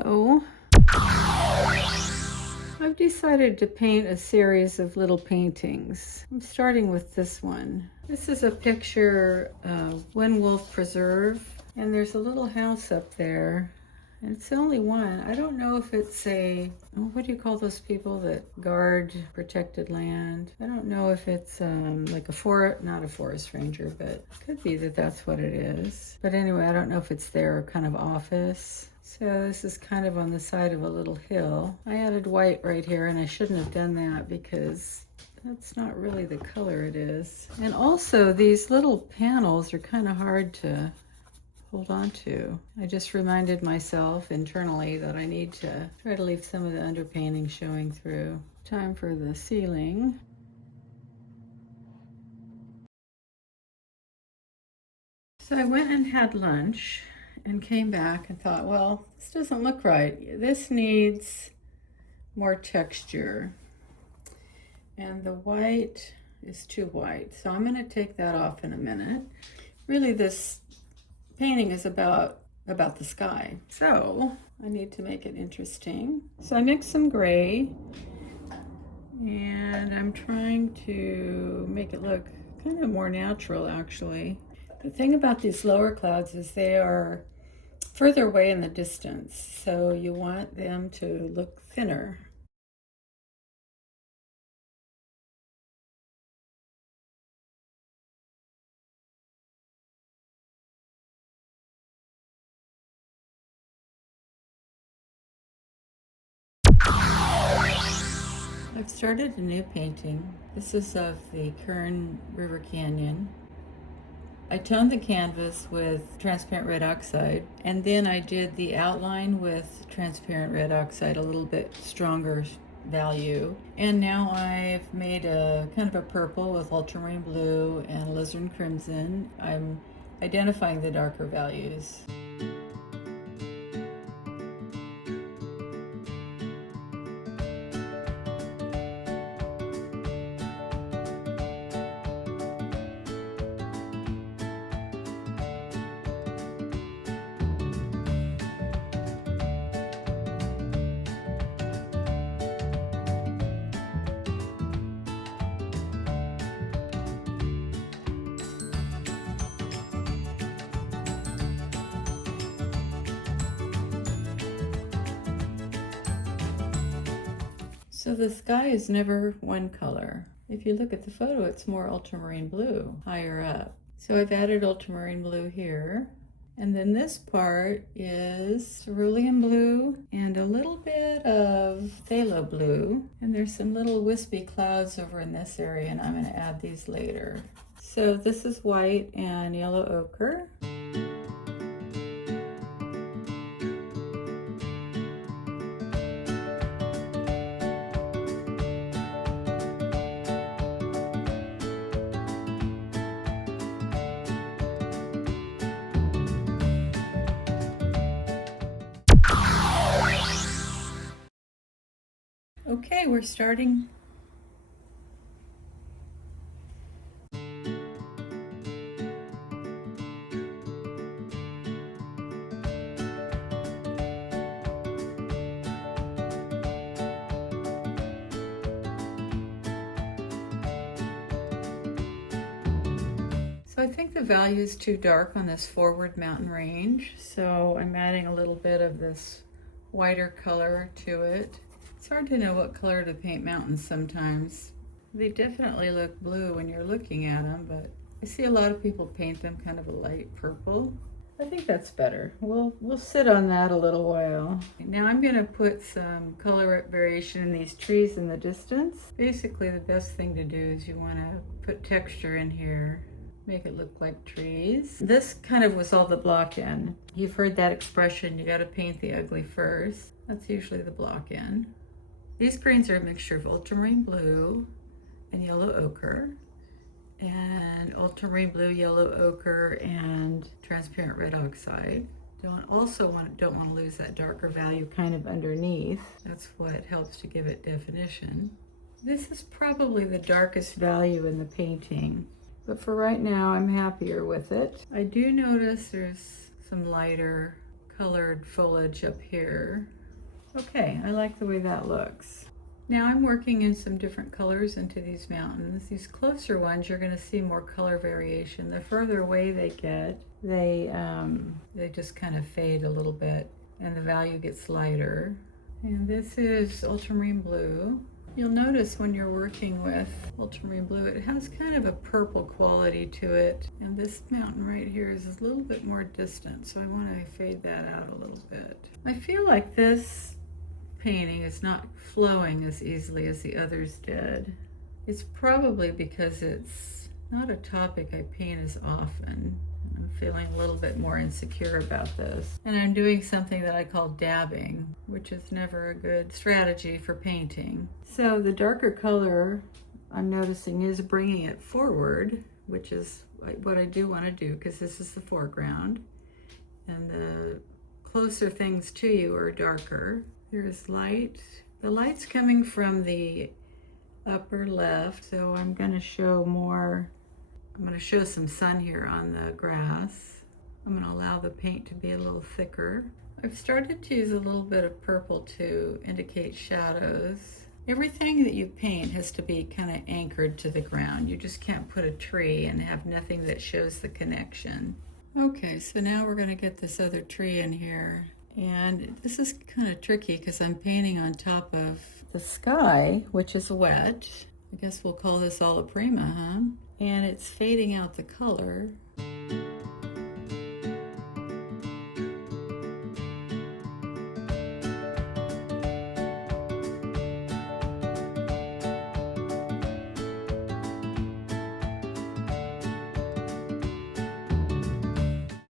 So, I've decided to paint a series of little paintings. I'm starting with this one. This is a picture of When Wolf Preserve, and there's a little house up there, and it's the only one. I don't know if it's what do you call those people that guard protected land? I don't know if it's like not a forest ranger, but it could be that that's what it is. But anyway, I don't know if it's their kind of office. So this is kind of on the side of a little hill. I added white right here, and I shouldn't have done that because that's not really the color it is. And also these little panels are kind of hard to hold on to. I just reminded myself internally that I need to try to leave some of the underpainting showing through. Time for the ceiling. So I went and had lunch and came back and thought, well, this doesn't look right. This needs more texture. And the white is too white. So I'm going to take that off in a minute. Really, this painting is about the sky. So I need to make it interesting. So I mixed some gray and I'm trying to make it look kind of more natural, actually. The thing about these lower clouds is they are further away in the distance, so you want them to look thinner. I've started a new painting. This is of the Kern River Canyon. I toned the canvas with transparent red oxide, and then I did the outline with transparent red oxide, a little bit stronger value. And now I've made a kind of a purple with ultramarine blue and alizarin crimson. I'm identifying the darker values. So the sky is never one color. If you look at the photo, it's more ultramarine blue higher up. So I've added ultramarine blue here. And then this part is cerulean blue and a little bit of phthalo blue. And there's some little wispy clouds over in this area, and I'm going to add these later. So this is white and yellow ochre. Okay, we're starting. So I think the value is too dark on this forward mountain range, so I'm adding a little bit of this whiter color to it. It's hard to know what color to paint mountains sometimes. They definitely look blue when you're looking at them, but I see a lot of people paint them kind of a light purple. I think that's better. We'll sit on that a little while. Now I'm going to put some color variation in these trees in the distance. Basically, the best thing to do is you want to put texture in here. Make it look like trees. This kind of was all the block in. You've heard that expression, you got to paint the ugly first. That's usually the block in. These greens are a mixture of ultramarine blue and yellow ochre, and ultramarine blue, yellow ochre, and transparent red oxide. Don't want to lose that darker value kind of underneath. That's what helps to give it definition. This is probably the darkest value in the painting, but for right now I'm happier with it. I do notice there's some lighter colored foliage up here. Okay, I like the way that looks. Now I'm working in some different colors into these mountains. These closer ones, you're going to see more color variation. The further away they get, they just kind of fade a little bit and the value gets lighter. And this is ultramarine blue. You'll notice when you're working with ultramarine blue, it has kind of a purple quality to it. And this mountain right here is a little bit more distant, so I want to fade that out a little bit. I feel like this painting is not flowing as easily as the others did. It's probably because it's not a topic I paint as often. I'm feeling a little bit more insecure about this. And I'm doing something that I call dabbing, which is never a good strategy for painting. So the darker color I'm noticing is bringing it forward, which is what I do want to do because this is the foreground. And the closer things to you are darker. There's light. The light's coming from the upper left, so I'm going to show more. I'm going to show some sun here on the grass. I'm going to allow the paint to be a little thicker. I've started to use a little bit of purple to indicate shadows. Everything that you paint has to be kind of anchored to the ground. You just can't put a tree and have nothing that shows the connection. Okay, so now we're going to get this other tree in here. And this is kind of tricky because I'm painting on top of the sky, which is wet. I guess we'll call this alla prima, huh? And it's fading out the color.